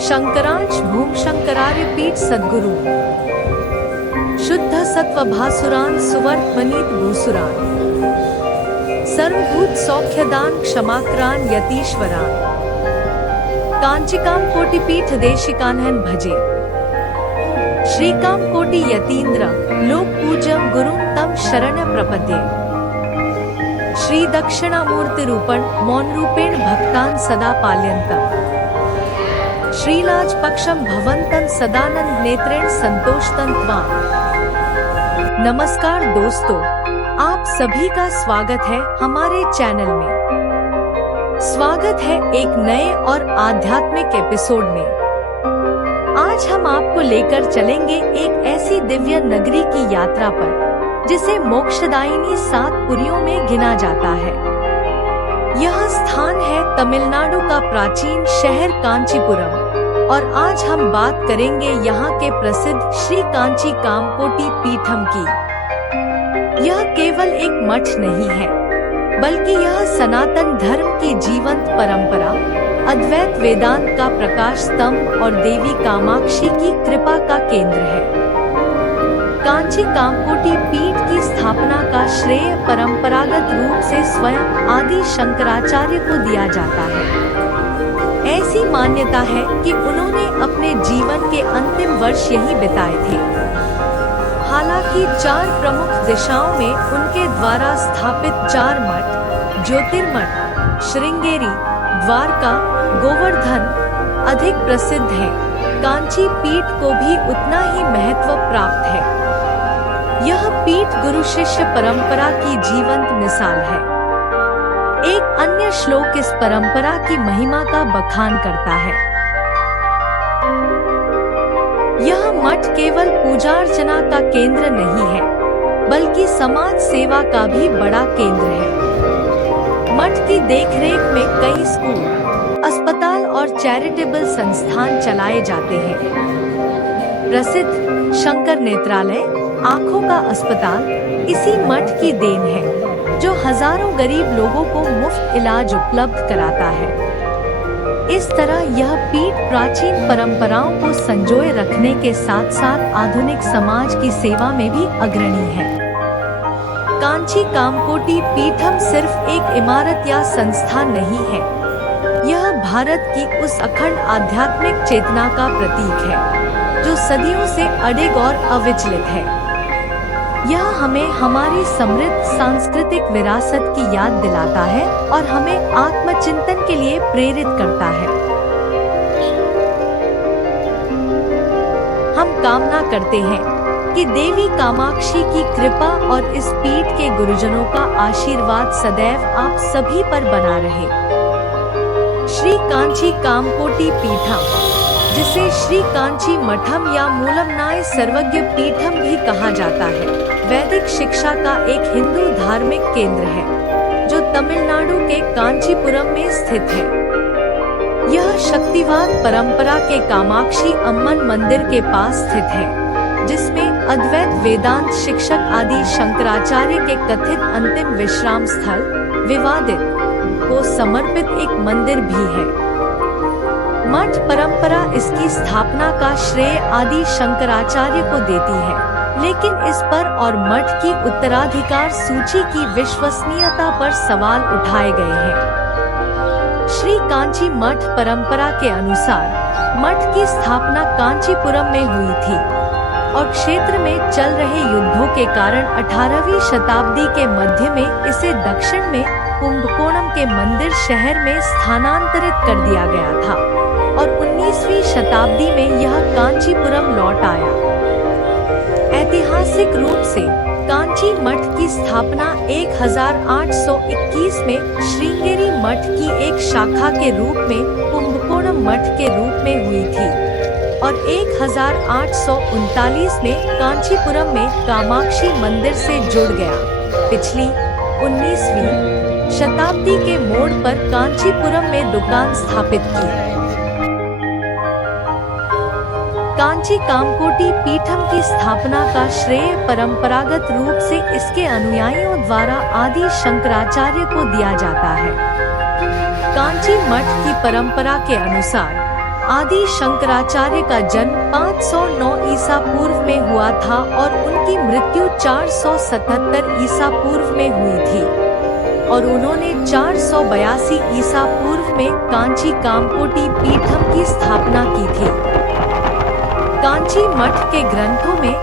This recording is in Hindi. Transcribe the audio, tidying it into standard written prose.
शंकरांश भूमशंकरार्य पीठ सद्गुरु शुद्ध सत्व भासुरान सुवर्त मनीत भूसुरान सर्वभूत सौख्यदान क्षमाक्रान यतीश्वरान कांचिकाम कोटिपीठ देशिकानहन भजे श्रीकाम कोटि यतीन्द्र लोक पूजम गुरु तम शरण प्रपद्ये श्री दक्षिणामूर्ति रूपण मौन रूपेण भक्तान सदा पाल्यन्तम श्रीलाज पक्षम भवंतन सदानंद नेत्रेण संतोषतन त्वाम। नमस्कार दोस्तों, आप सभी का स्वागत है हमारे चैनल में। स्वागत है एक नए और आध्यात्मिक एपिसोड में। आज हम आपको लेकर चलेंगे एक ऐसी दिव्य नगरी की यात्रा पर जिसे मोक्षदायिनी 7 पुरियों में गिना जाता है। यह स्थान है तमिलनाडु का प्राचीन शहर कांचीपुरम और आज हम बात करेंगे यहाँ के प्रसिद्ध श्री कांची कामकोटि पीठम की। यह केवल एक मठ नहीं है, बल्कि यह सनातन धर्म की जीवंत परंपरा, अद्वैत वेदांत का प्रकाश स्तंभ और देवी कामाक्षी की कृपा का केंद्र है। कांची कामकोटि पीठ की स्थापना का श्रेय परंपरागत रूप से स्वयं आदि शंकराचार्य को दिया जाता है। ऐसी मान्यता है कि उन्होंने अपने जीवन के अंतिम वर्ष यहीं बिताए थे। हालांकि 4 प्रमुख दिशाओं में उनके द्वारा स्थापित 4 मठ ज्योतिर्मठ, श्रृंगेरी, द्वारका, गोवर्धन अधिक प्रसिद्ध हैं। कांची पीठ को भी उतना ही महत्व प्राप्त है। यह पीठ गुरु शिष्य परंपरा की जीवंत मिसाल है। एक अन्य श्लोक इस परंपरा की महिमा का बखान करता है। यह मठ केवल पूजा अर्चना का केंद्र नहीं है, बल्कि समाज सेवा का भी बड़ा केंद्र है। मठ की देखरेख में कई स्कूल, अस्पताल और चैरिटेबल संस्थान चलाए जाते हैं। प्रसिद्ध शंकर नेत्रालय, आँखों का अस्पताल इसी मठ की देन है, जो हजारों गरीब लोगों को मुफ्त इलाज उपलब्ध कराता है। इस तरह यह पीठ प्राचीन परंपराओं को संजोए रखने के साथ साथ आधुनिक समाज की सेवा में भी अग्रणी है। कांची कामकोटि पीठम सिर्फ एक इमारत या संस्थान नहीं है, यह भारत की उस अखंड आध्यात्मिक चेतना का प्रतीक है जो सदियों से अडिग और अविचलित है। यह हमें हमारी समृद्ध सांस्कृतिक विरासत की याद दिलाता है और हमें आत्मचिंतन के लिए प्रेरित करता है। हम कामना करते हैं कि देवी कामाक्षी की कृपा और इस पीठ के गुरुजनों का आशीर्वाद सदैव आप सभी पर बना रहे। श्री कांची कामकोटि पीठम, जिसे श्री कांची मठम या मूलमनाय सर्वज्ञ पीठम भी कहा जाता है, वैदिक शिक्षा का एक हिंदू धार्मिक केंद्र है जो तमिलनाडु के कांचीपुरम में स्थित है। यह शक्तिवाद परंपरा के कामाक्षी अम्मन मंदिर के पास स्थित है, जिसमें अद्वैत वेदांत शिक्षक आदि शंकराचार्य के कथित अंतिम विश्राम स्थल विवादित को समर्पित एक मंदिर भी है। मठ परंपरा इसकी स्थापना का श्रेय आदि शंकराचार्य को देती है, लेकिन इस पर और मठ की उत्तराधिकार सूची की विश्वसनीयता पर सवाल उठाए गए हैं। श्री कांची मठ परंपरा के अनुसार मठ की स्थापना कांचीपुरम में हुई थी और क्षेत्र में चल रहे युद्धों के कारण 18वीं शताब्दी के मध्य में इसे दक्षिण में कुंभकोणम के मंदिर शहर में स्थानांतरित कर दिया गया था और 19वीं शताब्दी में यह कांचीपुरम लौट आया। ऐतिहासिक रूप से कांची मठ की स्थापना 1821 में श्रृंगेरी मठ की एक शाखा के रूप में कुंभकोणम मठ के रूप में हुई थी और 1839 में कांचीपुरम में कामाक्षी मंदिर से जुड़ गया। पिछली 19वीं शताब्दी के मोड़ पर कांचीपुरम में दुकान स्थापित की। कांची कामकोटि पीठम की स्थापना का श्रेय परंपरागत रूप से इसके अनुयायियों द्वारा आदि शंकराचार्य को दिया जाता है। कांची मठ की परंपरा के अनुसार आदि शंकराचार्य का जन्म 509 ईसा पूर्व में हुआ था और उनकी मृत्यु 477 ईसा पूर्व में हुई थी और उन्होंने 482 ईसा पूर्व में कांची कामकोटी पीठम की स्थापना की थी। कांची मठ के ग्रंथों में